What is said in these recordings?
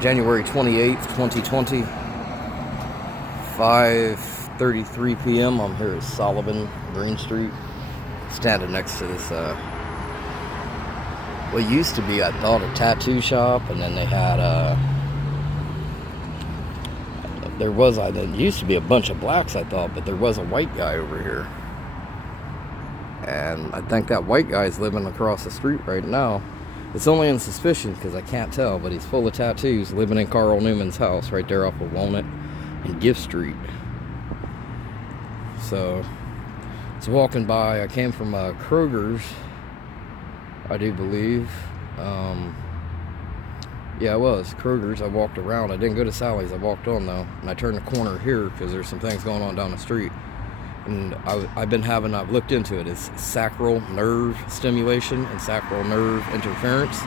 January 28th, 2020, 5:33 p.m. I'm here at Sullivan Green Street, standing next to this, what used to be, I thought, a tattoo shop, and then they had, it used to be a bunch of blacks, I thought, but there was a white guy over here. And I think that white guy's living across the street right now. It's only in suspicion because I can't tell, but he's full of tattoos, living in Carl Newman's house right there off of Walnut and Gift Street. So, I was walking by. I came from Kroger's, I do believe. Yeah, it was Kroger's. I walked around. I didn't go to Sally's. I walked on, though, and I turned the corner here because there's some things going on down the street. And I've looked into it. It's sacral nerve stimulation and sacral nerve interference.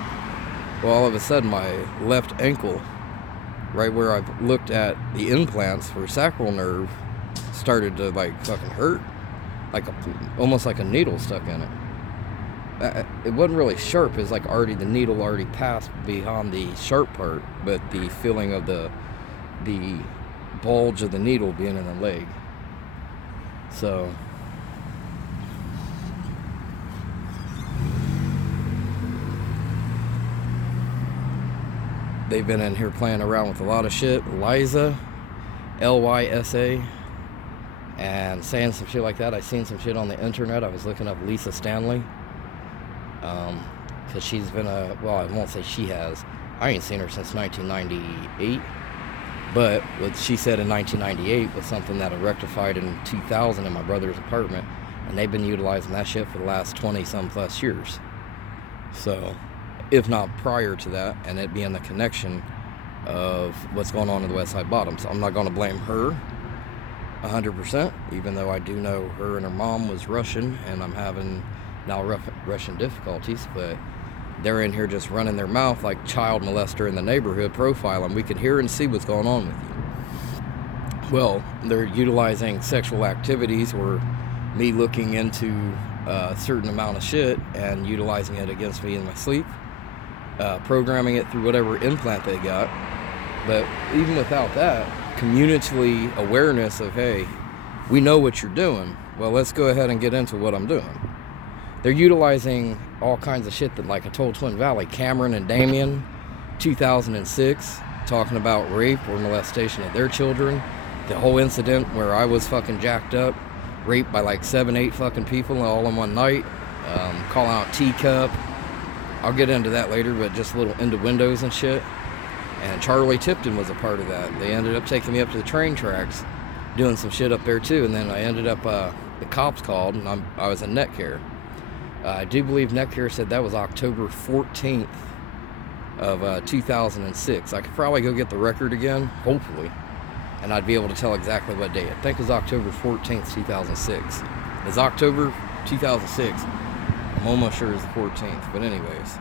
Well, all of a sudden, my left ankle, right where I've looked at the implants for sacral nerve, started to fucking hurt, almost like a needle stuck in it. It wasn't really sharp. It's like the needle already passed beyond the sharp part, but the feeling of the bulge of the needle being in the leg. So, they've been in here playing around with a lot of shit. Lysa, Lysa, and saying some shit like that. I seen some shit on the internet. I was looking up Lisa Stanley, because she's been I won't say she has. I ain't seen her since 1998. But what she said in 1998 was something that had rectified in 2000 in my brother's apartment, and they've been utilizing that shit for the last 20-some plus years. So, if not prior to that, and it being the connection of what's going on in the West Side Bottom. So I'm not going to blame her 100%, even though I do know her and her mom was Russian, and I'm having now Russian difficulties, but they're in here just running their mouth like child molester in the neighborhood profile, and we can hear and see what's going on with you. Well, they're utilizing sexual activities or me looking into a certain amount of shit and utilizing it against me in my sleep, programming it through whatever implant they got. But even without that, community awareness of, hey, we know what you're doing. Well, let's go ahead and get into what I'm doing. They're utilizing all kinds of shit that, like I told Twin Valley, Cameron and Damien, 2006, talking about rape or molestation of their children. The whole incident where I was fucking jacked up, raped by 7-8 fucking people all in one night, calling out Teacup. I'll get into that later, but just little into windows and shit. And Charlie Tipton was a part of that. They ended up taking me up to the train tracks, doing some shit up there too, and then I ended up, the cops called, and I was in net care. I do believe Netcare said that was October 14th of 2006. I could probably go get the record again, hopefully, and I'd be able to tell exactly what day. I think it was October 14th, 2006. It's October 2006. I'm almost sure it's the 14th, but anyways.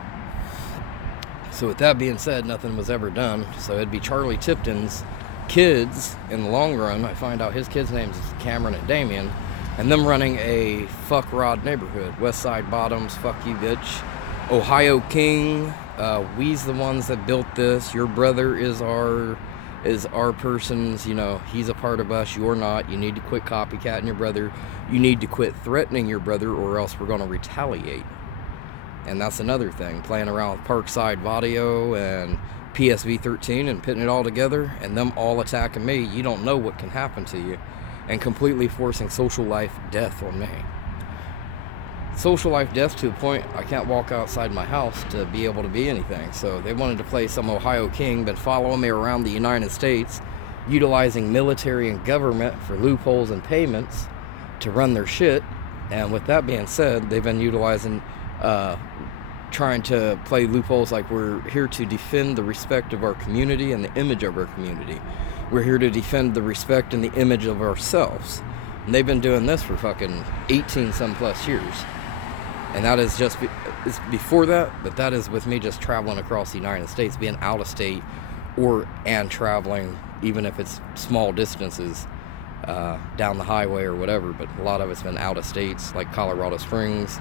So with that being said, nothing was ever done. So it'd be Charlie Tipton's kids in the long run. I find out his kids' names is Cameron and Damien. And them running a fuck rod neighborhood. West Side Bottoms, fuck you bitch. Ohio King, we's the ones that built this. Your brother is our person's, he's a part of us, you're not. You need to quit copycatting your brother. You need to quit threatening your brother, or else we're gonna retaliate. And that's another thing, playing around with Parkside Vadio and PSV 13 and putting it all together, and them all attacking me. You don't know what can happen to you. And completely forcing social life death on me. Social life death to a point I can't walk outside my house to be able to be anything. So they wanted to play some Ohio King, been following me around the United States, utilizing military and government for loopholes and payments to run their shit. And with that being said, they've been utilizing, trying to play loopholes like we're here to defend the respect of our community and the image of our community. We're here to defend the respect and the image of ourselves. And they've been doing this for fucking 18-some plus years. And that is just, it's before that, but that is with me just traveling across the United States, being out of state, and traveling, even if it's small distances, down the highway or whatever. But a lot of it's been out of states, like Colorado Springs,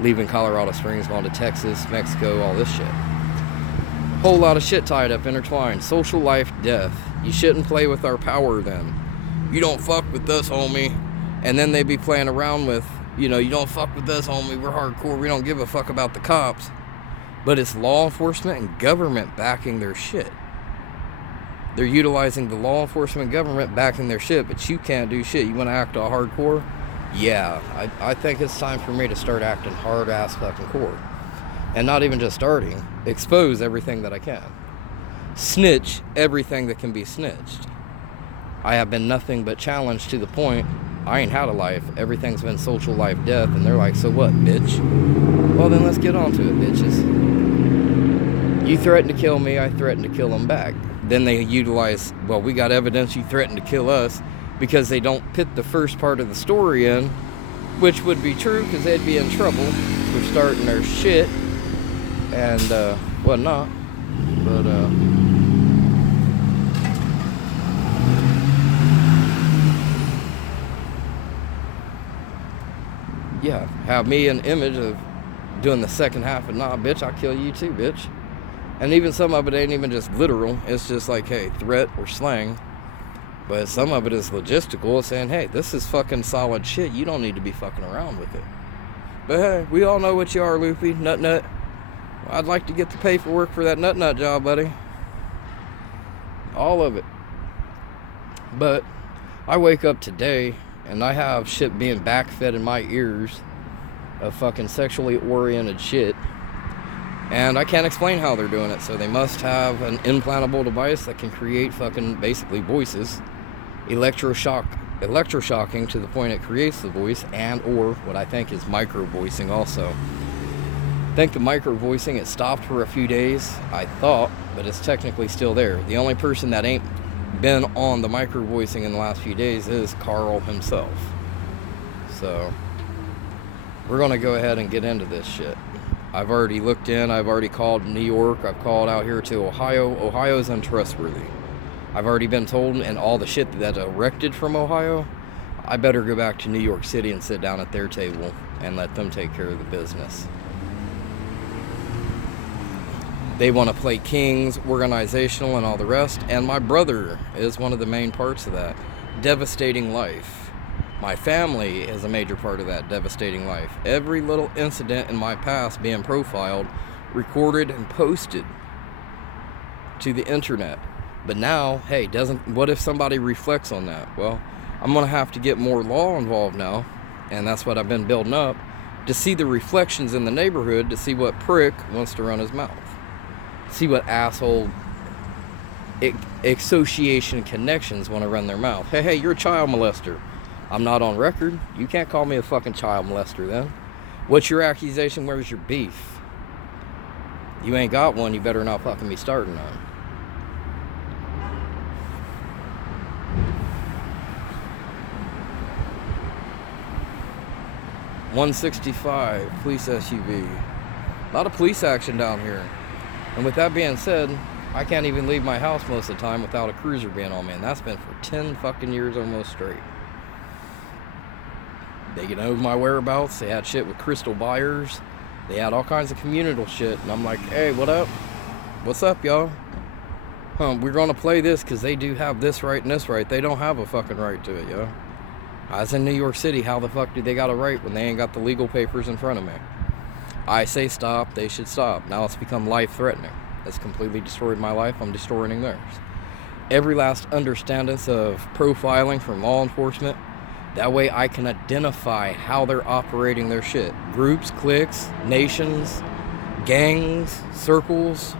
leaving Colorado Springs, going to Texas, Mexico, all this shit. Whole lot of shit tied up, intertwined. Social life, death. You shouldn't play with our power then. You don't fuck with us, homie. And then they be playing around with, you don't fuck with us, homie. We're hardcore. We don't give a fuck about the cops. But it's law enforcement and government backing their shit. They're utilizing the law enforcement and government backing their shit, but you can't do shit. You want to act all hardcore? Yeah, I think it's time for me to start acting hard-ass fucking core. And not even just starting. Expose everything that I can. Snitch everything that can be snitched. I have been nothing but challenged to the point I ain't had a life. Everything's been social life death. And they're like, so what, bitch? Well, then let's get on to it, bitches. You threatened to kill me, I threatened to kill them back. Then they utilize, well, we got evidence you threatened to kill us, because they don't put the first part of the story in, which would be true because they'd be in trouble for starting their shit and whatnot. But yeah, have me an image of doing the second half of, nah, bitch, I'll kill you too, bitch. And even some of it ain't even just literal. It's just like, hey, threat or slang. But some of it is logistical, saying, hey, this is fucking solid shit. You don't need to be fucking around with it. But hey, we all know what you are, Loopy. Nut. Well, I'd like to get the paperwork for that nut job, buddy. All of it. But I wake up today, and I have shit being backfed in my ears of fucking sexually oriented shit. And I can't explain how they're doing it, so they must have an implantable device that can create fucking basically voices, electroshocking to the point it creates the voice, and or what I think is micro voicing also. I think the micro voicing, it stopped for a few days, I thought, but it's technically still there. The only person that ain't been on the micro voicing in the last few days is Carl himself. So we're gonna go ahead and get into this shit. I've already looked in, I've already called New York, I've called out here to Ohio. Ohio's untrustworthy. I've already been told, and all the shit that's erected from Ohio, I better go back to New York City and sit down at their table and let them take care of the business. They want to play kings, organizational, and all the rest, and my brother is one of the main parts of that. Devastating life. My family is a major part of that devastating life. Every little incident in my past being profiled, recorded, and posted to the internet. But now, hey, what if somebody reflects on that? Well, I'm going to have to get more law involved now, and that's what I've been building up, to see the reflections in the neighborhood, to see what prick wants to run his mouth. See what asshole association connections want to run their mouth. Hey, you're a child molester. I'm not on record. You can't call me a fucking child molester then. What's your accusation? Where's your beef? You ain't got one, you better not fucking be starting on. .165 police SUV. A lot of police action down here. And with that being said, I can't even leave my house most of the time without a cruiser being on me, and that's been for 10 fucking years almost straight. They know my whereabouts. They had shit with crystal buyers. They had all kinds of communal shit. And I'm like, hey, what up? What's up, y'all? We're going to play this because they do have this right and this right. They don't have a fucking right to it, yo. I was in New York City. How the fuck do they got a right when they ain't got the legal papers in front of me? I say stop. They should stop. Now it's become life-threatening. It's completely destroyed my life. I'm destroying theirs. Every last understanding of profiling from law enforcement. That way I can identify how they're operating their shit. Groups, cliques, nations, gangs, circles,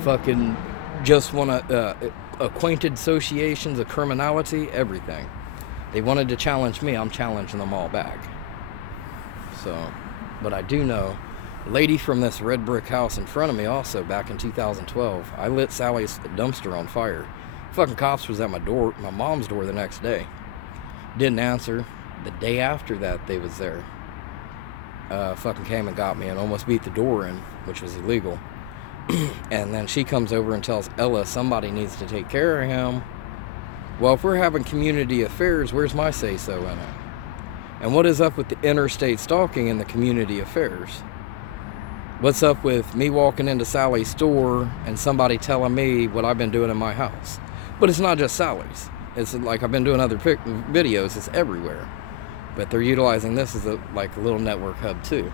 fucking just want to, acquainted associations of criminality, everything. They wanted to challenge me, I'm challenging them all back. So, but I do know, lady from this red brick house in front of me also, back in 2012, I lit Sally's dumpster on fire. Fucking cops was at my door, my mom's door the next day. Didn't answer. The day after that, they was there. Fucking came and got me and almost beat the door in, which was illegal. And then she comes over and tells Ella somebody needs to take care of him. Well, if we're having community affairs, where's my say-so in it? And what is up with the interstate stalking and the community affairs? What's up with me walking into Sally's store and somebody telling me what I've been doing in my house? But it's not just Sally's. It's like I've been doing other videos. It's everywhere. But they're utilizing this as a little network hub too.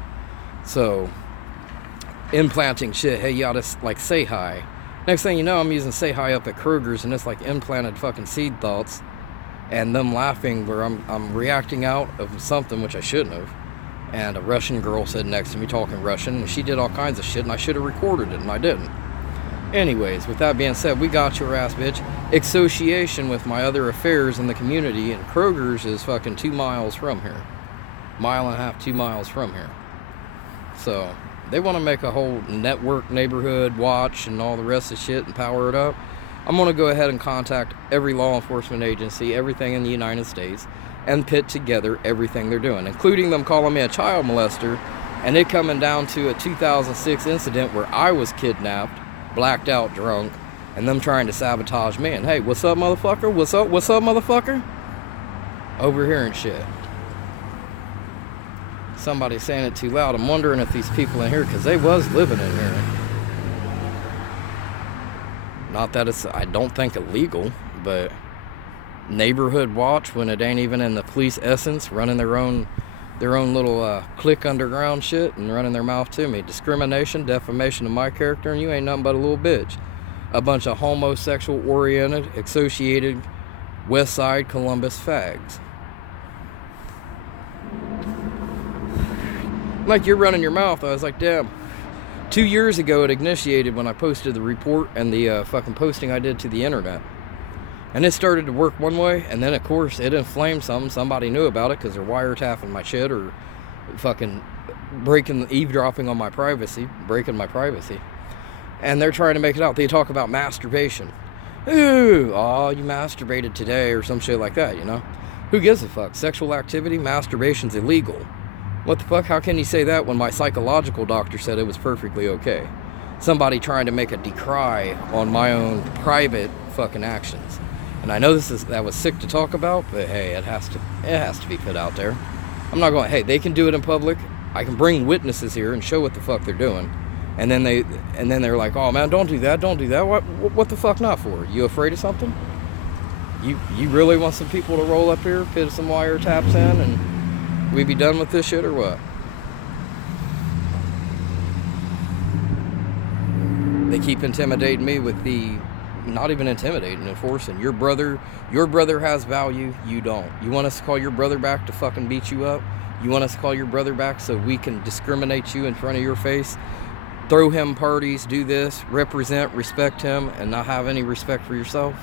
So, implanting shit. Hey, you ought to like say hi. Next thing you know, I'm using say hi up at Kroger's, and it's like implanted fucking seed thoughts, and them laughing where I'm reacting out of something which I shouldn't have. And a Russian girl sitting next to me talking Russian, and she did all kinds of shit, and I should have recorded it, and I didn't. Anyways, with that being said, we got your ass, bitch. Association with my other affairs in the community, and Kroger's is fucking 2 miles from here. 1.5 miles, 2 miles from here. So, they want to make a whole network, neighborhood watch, and all the rest of shit, and power it up. I'm going to go ahead and contact every law enforcement agency, everything in the United States, and pit together everything they're doing, including them calling me a child molester, and it coming down to a 2006 incident where I was kidnapped, blacked out, drunk, and them trying to sabotage me. And hey, what's up, motherfucker? What's up, motherfucker? Over here and shit. Somebody's saying it too loud. I'm wondering if these people in here, because they was living in here. Not that it's, I don't think, illegal, but neighborhood watch when it ain't even in the police essence, running their own little clique underground shit and running their mouth to me. Discrimination, defamation of my character, and you ain't nothing but a little bitch. A bunch of homosexual oriented, associated West Side Columbus fags. Like you're running your mouth. I was like, damn. 2 years ago it initiated when I posted the report and the fucking posting I did to the internet. And it started to work one way, and then of course it inflamed something. Somebody knew about it because they're wiretapping my shit or fucking eavesdropping on my privacy, breaking my privacy. And they're trying to make it out. They talk about masturbation. Ooh, oh, you masturbated today or some shit like that, you know? Who gives a fuck? Sexual activity, masturbation's illegal. What the fuck? How can you say that when my psychological doctor said it was perfectly okay? Somebody trying to make a decry on my own private fucking actions. And I know that was sick to talk about, but hey, it has to be put out there. I'm not going, hey, they can do it in public. I can bring witnesses here and show what the fuck they're doing. And then they're like, oh man, don't do that. What the fuck not for? You afraid of something? You really want some people to roll up here, put some wiretaps in, and we be done with this shit or what? They keep intimidating me with the, not even intimidating, enforcing. Your brother has value, you don't. You want us to call your brother back to fucking beat you up? You want us to call your brother back so we can discriminate you in front of your face? Throw him parties, do this, represent, respect him, and not have any respect for yourself?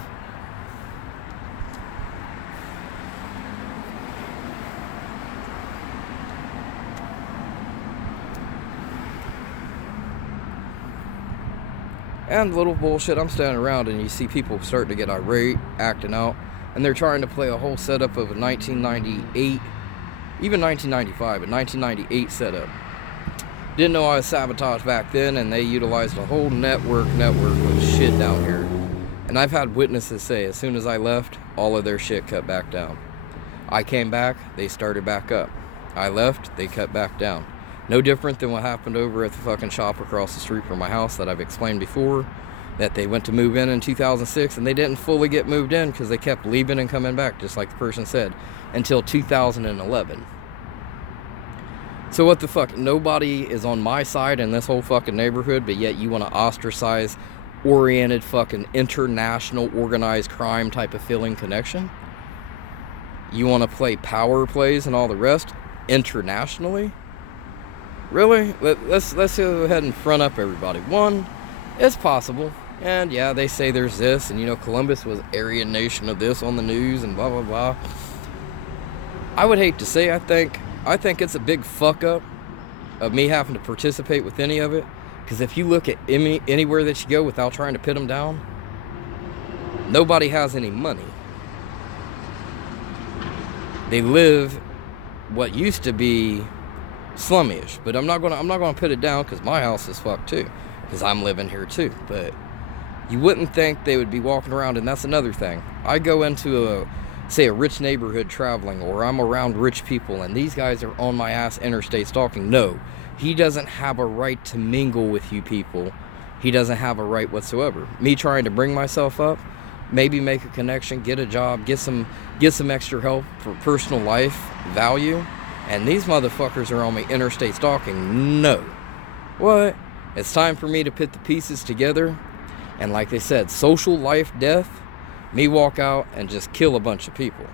And little bullshit, I'm standing around and you see people starting to get irate, acting out, and they're trying to play a whole setup of a 1998, even 1995, a 1998 setup. Didn't know I was sabotaged back then, and they utilized a whole network of shit down here. And I've had witnesses say as soon as I left, all of their shit cut back down. I came back, they started back up. I left, they cut back down. No different than what happened over at the fucking shop across the street from my house that I've explained before, that they went to move in 2006, and they didn't fully get moved in because they kept leaving and coming back, just like the person said, until 2011. So what the fuck? Nobody is on my side in this whole fucking neighborhood, but yet you want to ostracize oriented fucking international organized crime type of feeling connection? You want to play power plays and all the rest internationally? Really? Let's go ahead and front up everybody. One, it's possible. And yeah, they say there's this, and you know, Columbus was Aryan nation of this on the news and blah, blah, blah. I would hate to say, I think it's a big fuck up of me having to participate with any of it. Because if you look at anywhere that you go without trying to pit them down, nobody has any money. They live what used to be slummy-ish, but I'm not gonna put it down because my house is fucked too, because I'm living here too. But you wouldn't think they would be walking around, and that's another thing. I go into say a rich neighborhood traveling, or I'm around rich people and these guys are on my ass interstate stalking. No, he doesn't have a right to mingle with you people. He doesn't have a right whatsoever. Me trying to bring myself up, maybe make a connection, get a job, get some extra help for personal life value, and these motherfuckers are on me interstate stalking. No. What? It's time for me to put the pieces together, and like they said, social life death, me walk out and just kill a bunch of people.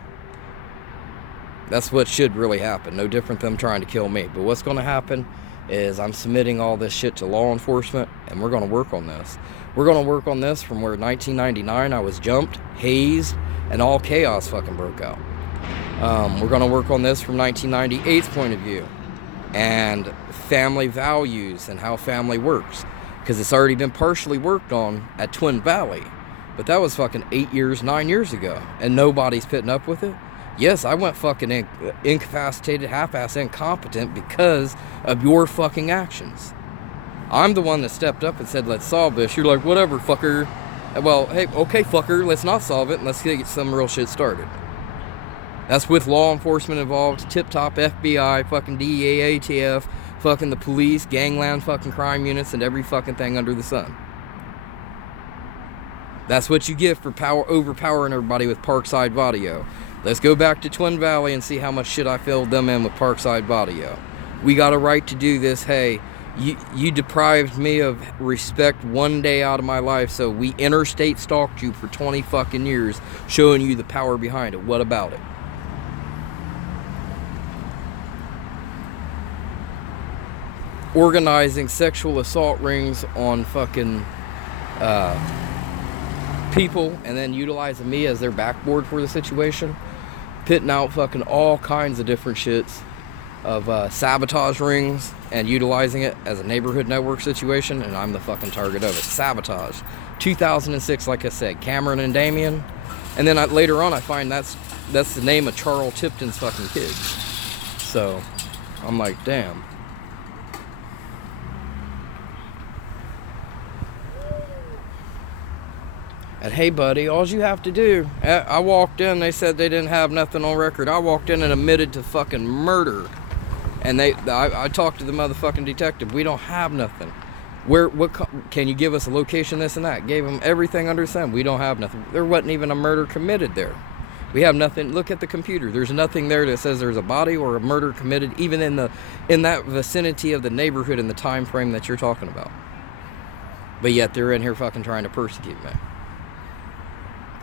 That's what should really happen. No different than them trying to kill me. But what's going to happen is I'm submitting all this shit to law enforcement, and we're going to work on this. We're going to work on this from where 1999 I was jumped, hazed, and all chaos fucking broke out. We're going to work on this from 1998's point of view, and family values and how family works, because it's already been partially worked on at Twin Valley, but that was fucking 9 years ago, and nobody's putting up with it. Yes, I went fucking incapacitated, half-ass incompetent because of your fucking actions. I'm the one that stepped up and said, let's solve this. You're like, whatever, fucker. Well, hey, okay, fucker, let's not solve it and let's get some real shit started. That's with law enforcement involved, tip-top FBI, fucking DEA, ATF, fucking the police, gangland fucking crime units, and every fucking thing under the sun. That's what you get for overpowering everybody with Parkside Vadio. Let's go back to Twin Valley and see how much shit I filled them in with Parkside Vadio. We got a right to do this. Hey, you deprived me of respect one day out of my life, so we interstate stalked you for 20 fucking years, showing you the power behind it. What about it? Organizing sexual assault rings on fucking people, and then utilizing me as their backboard for the situation, pitting out fucking all kinds of different shits of sabotage rings and utilizing it as a neighborhood network situation, and I'm the fucking target of it. Sabotage. 2006, like I said, Cameron and Damien, and then later on I find that's the name of Charles Tipton's fucking kids. So I'm like, damn. And hey, buddy, all you have to do, I walked in, they said they didn't have nothing on record. I walked in and admitted to fucking murder. And I talked to the motherfucking detective. We don't have nothing. Can you give us a location, this and that? Gave them everything under the sun. We don't have nothing. There wasn't even a murder committed there. We have nothing. Look at the computer. There's nothing there that says there's a body or a murder committed, even in that vicinity of the neighborhood in the time frame that you're talking about. But yet they're in here fucking trying to persecute me.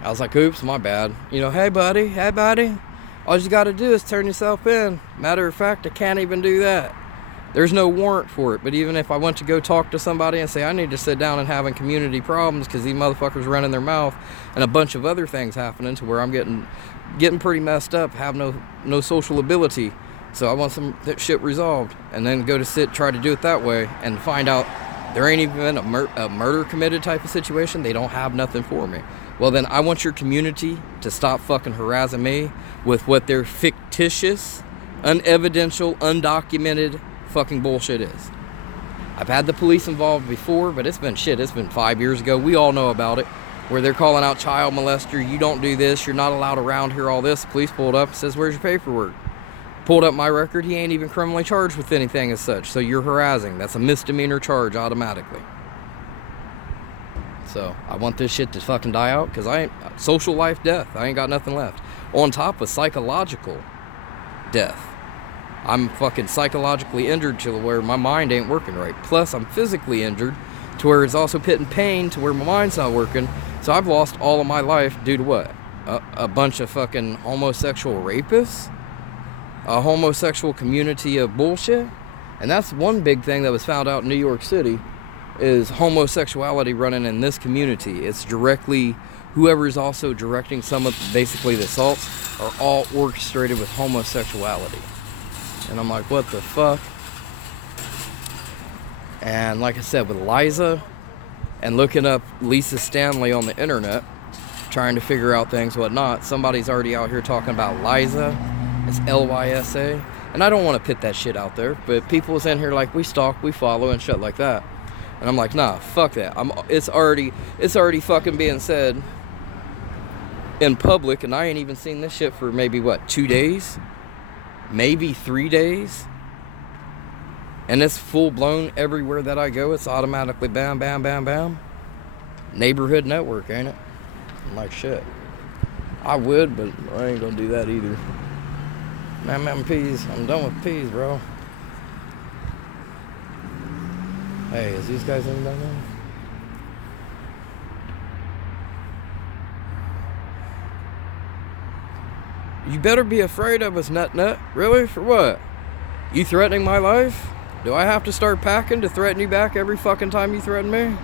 I was like, oops, my bad. You know, hey buddy, all you gotta do is turn yourself in. Matter of fact, I can't even do that. There's no warrant for it. But even if I went to go talk to somebody and say I need to sit down and having community problems because these motherfuckers running their mouth and a bunch of other things happening to where I'm getting pretty messed up, have no social ability, so I want some shit resolved, and then go to try to do it that way and find out there ain't even a murder committed type of situation. They don't have nothing for me. Well, then I want your community to stop fucking harassing me with what their fictitious, unevidential, undocumented fucking bullshit is. I've had the police involved before, but it's been 5 years ago. We all know about it, where they're calling out child molester. You don't do this. You're not allowed around here, all this. The police pulled up and says, where's your paperwork? Pulled up my record. He ain't even criminally charged with anything as such. So you're harassing. That's a misdemeanor charge automatically. So I want this shit to fucking die out, because social life death. I ain't got nothing left. On top of psychological death. I'm fucking psychologically injured to where my mind ain't working right. Plus I'm physically injured to where it's also putting pain to where my mind's not working. So I've lost all of my life due to what? A bunch of fucking homosexual rapists? A homosexual community of bullshit? And that's one big thing that was found out in New York City, is homosexuality running in this community. It's directly, whoever's also directing some of basically the assaults are all orchestrated with homosexuality. And I'm like, what the fuck? And like I said, with Liza and looking up Lisa Stanley on the internet, trying to figure out things, whatnot, somebody's already out here talking about Liza. It's Lysa. And I don't want to put that shit out there, but people is in here like, we stalk, we follow, and shit like that. And I'm like, nah, fuck that. It's already fucking being said in public, and I ain't even seen this shit for maybe, what, 2 days? Maybe 3 days? And it's full-blown everywhere that I go. It's automatically bam, bam, bam, bam. Neighborhood network, ain't it? I'm like, shit. I would, but I ain't gonna do that either. Man, peas. I'm done with peas, bro. Hey, is these guys in down there? You better be afraid of us, nut. Really? For what? You threatening my life? Do I have to start packing to threaten you back every fucking time you threaten me?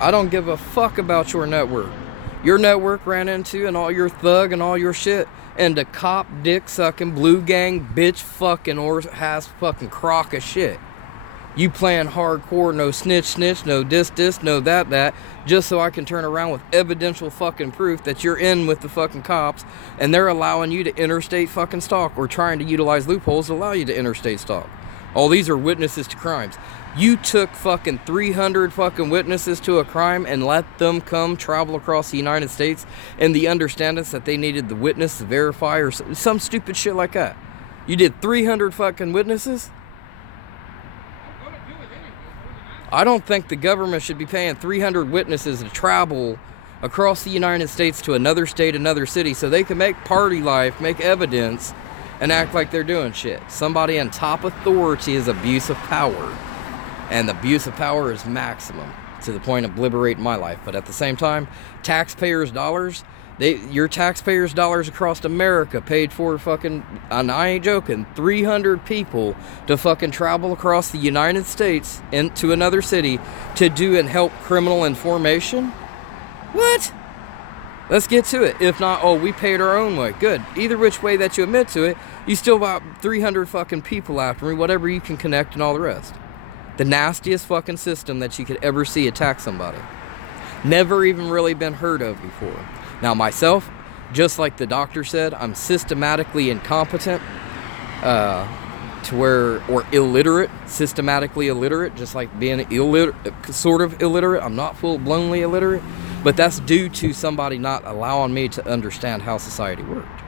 I don't give a fuck about your network. Your network ran into, and all your thug and all your shit, into cop, dick sucking, blue gang, bitch fucking, or has fucking crock of shit. You playing hardcore, no snitch, no this, no that, just so I can turn around with evidential fucking proof that you're in with the fucking cops, and they're allowing you to interstate fucking stalk, or trying to utilize loopholes to allow you to interstate stalk. All these are witnesses to crimes. You took fucking 300 fucking witnesses to a crime and let them come travel across the United States in the understanding that they needed the witness to verify or some stupid shit like that. You did 300 fucking witnesses? I don't think the government should be paying 300 witnesses to travel across the United States to another state, another city, so they can make party life, make evidence, and act like they're doing shit. Somebody in top authority is abuse of power. And the abuse of power is maximum to the point of liberating my life. But at the same time, taxpayers' dollars, your taxpayers' dollars across America paid for fucking, and I ain't joking, 300 people to fucking travel across the United States into another city to do and help criminal information? What? Let's get to it. If not, oh, we paid our own way. Good. Either which way that you admit to it, you still got 300 fucking people after me, whatever you can connect and all the rest. The nastiest fucking system that you could ever see attack somebody. Never even really been heard of before. Now myself, just like the doctor said, I'm systematically incompetent to where, or illiterate, systematically illiterate, just like being illiterate, sort of illiterate. I'm not full-blownly illiterate, but that's due to somebody not allowing me to understand how society worked.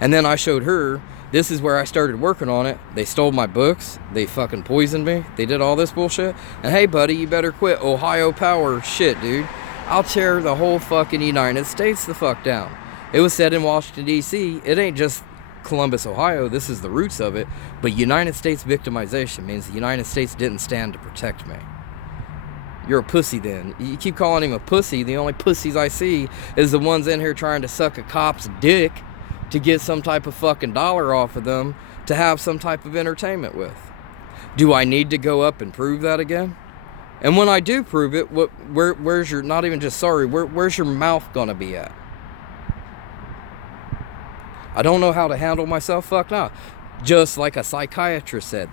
And then I showed her, this is where I started working on it. They stole my books. They fucking poisoned me. They did all this bullshit. And hey, buddy, you better quit. Ohio power. Shit, dude. I'll tear the whole fucking United States the fuck down. It was said in Washington, D.C., it ain't just Columbus, Ohio. This is the roots of it. But United States victimization means the United States didn't stand to protect me. You're a pussy then. You keep calling him a pussy. The only pussies I see is the ones in here trying to suck a cop's dick to get some type of fucking dollar off of them to have some type of entertainment with. Do I need to go up and prove that again? And when I do prove it, where's your, not even just sorry, where's your mouth gonna be at? I don't know how to handle myself, fuck no. Just like a psychiatrist said,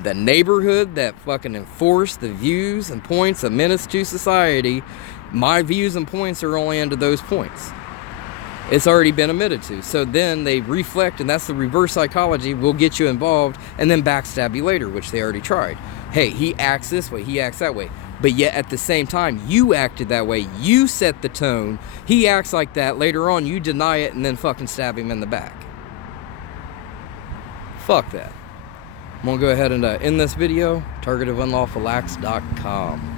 the neighborhood that fucking enforced the views and points of menace to society, my views and points are only into those points. It's already been admitted to. So then they reflect, and that's the reverse psychology, will get you involved and then backstab you later, which they already tried. Hey, he acts this way, he acts that way. But yet at the same time, you acted that way. You set the tone. He acts like that. Later on, you deny it and then fucking stab him in the back. Fuck that. I'm going to go ahead and end this video. TargetOfUnlawfulActs.com.